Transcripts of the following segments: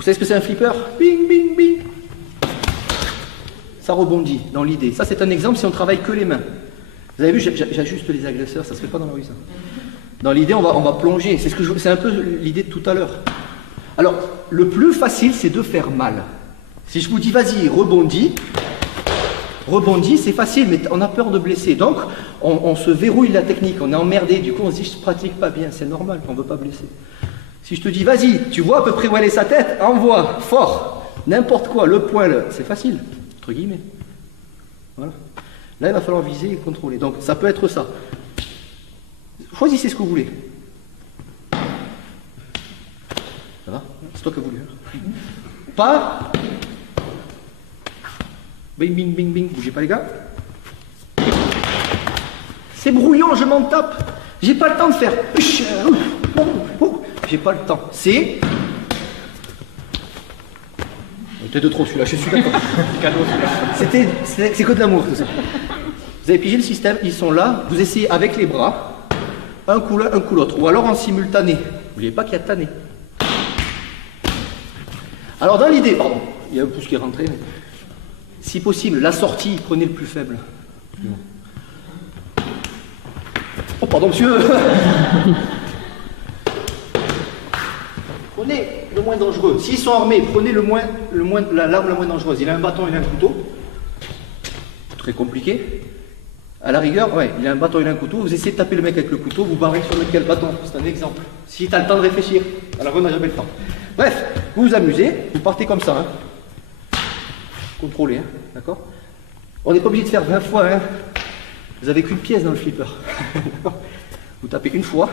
Vous savez ce que c'est un flipper? Bing, bing, bing. Ça rebondit dans l'idée. Ça, c'est un exemple si on travaille que les mains. Vous avez vu, j'ajuste les agresseurs, ça se fait pas dans la rue, ça. Dans l'idée, on va plonger. C'est un peu l'idée de tout à l'heure. Alors, le plus facile, c'est de faire mal. Si je vous dis, vas-y, rebondis, c'est facile, mais on a peur de blesser. Donc, on se verrouille la technique, on est emmerdé. Du coup, on se dit, je ne pratique pas bien, c'est normal, on ne veut pas blesser. Si je te dis, vas-y, tu vois à peu près où elle est sa tête, envoie, fort, n'importe quoi, le point, c'est facile, entre guillemets. Voilà. Là, il va falloir viser et contrôler. Donc, ça peut être ça. Choisissez ce que vous voulez. Ça va? C'est toi qui as voulu. Pas. Bing, bing, bing, bing. Bougez pas, les gars. C'est brouillon, je m'en tape. J'ai pas le temps de faire. J'ai pas le temps. C'est. Peut-être de trop celui-là, je suis d'accord. C'est que de l'amour, tout ça. Vous avez pigé le système, ils sont là. Vous essayez avec les bras. Un coup l'un, un coup l'autre. Ou alors en simultané. N'oubliez pas qu'il y a tanné. Alors dans l'idée, pardon, il y a un pouce qui est rentré. Mais... si possible, la sortie, prenez le plus faible. Oh pardon monsieur. Prenez le moins dangereux. S'ils sont armés, prenez l'arme la moins dangereuse. Il a un bâton, il a un couteau. Très compliqué. À la rigueur, ouais, il a un bâton, il a un couteau. Vous essayez de taper le mec avec le couteau, vous barrez sur lequel bâton. C'est un exemple. Si tu as le temps de réfléchir. Alors on n'a jamais le temps. Bref, vous vous amusez, vous partez comme ça. Hein. Contrôlez, hein, d'accord? On n'est pas obligé de faire 20 fois. Hein. Vous avez qu'une pièce dans le flipper. Vous tapez une fois.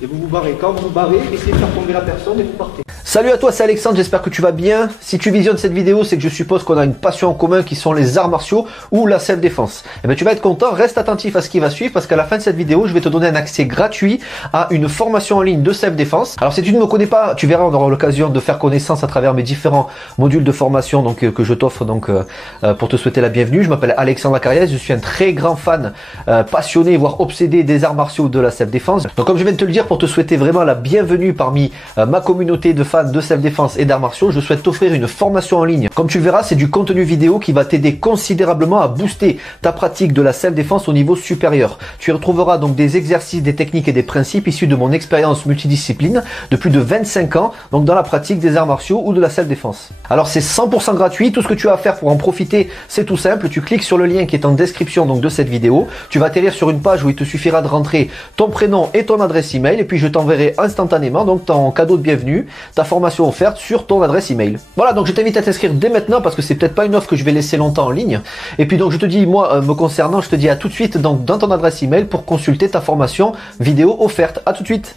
Et vous vous barrez. Quand vous vous barrez, essayez de faire tomber la personne et vous partez. Salut à toi, c'est Alexandre, j'espère que tu vas bien. Si tu visionnes cette vidéo, c'est que je suppose qu'on a une passion en commun qui sont les arts martiaux ou la self-défense. Eh bien, tu vas être content, reste attentif à ce qui va suivre parce qu'à la fin de cette vidéo, je vais te donner un accès gratuit à une formation en ligne de self-défense. Alors si tu ne me connais pas, tu verras, on aura l'occasion de faire connaissance à travers mes différents modules de formation que je t'offre pour te souhaiter la bienvenue. Je m'appelle Alexandre Acariès, je suis un très grand fan, passionné, voire obsédé des arts martiaux de la self-défense. Donc comme je viens de te le dire, pour te souhaiter vraiment la bienvenue parmi ma communauté de fans de self-défense et d'arts martiaux, je souhaite t'offrir une formation en ligne. Comme tu le verras, c'est du contenu vidéo qui va t'aider considérablement à booster ta pratique de la self-défense au niveau supérieur. Tu y retrouveras donc des exercices, des techniques et des principes issus de mon expérience multidiscipline de plus de 25 ans, donc dans la pratique des arts martiaux ou de la self-défense. Alors c'est 100% gratuit, tout ce que tu as à faire pour en profiter, c'est tout simple, tu cliques sur le lien qui est en description donc de cette vidéo, tu vas atterrir sur une page où il te suffira de rentrer ton prénom et ton adresse email et puis je t'enverrai instantanément donc ton cadeau de bienvenue, ta formation offerte sur ton adresse email. Voilà, donc je t'invite à t'inscrire dès maintenant parce que c'est peut-être pas une offre que je vais laisser longtemps en ligne. Et puis donc je te dis, moi me concernant, je te dis à tout de suite donc dans ton adresse email pour consulter ta formation vidéo offerte. À tout de suite.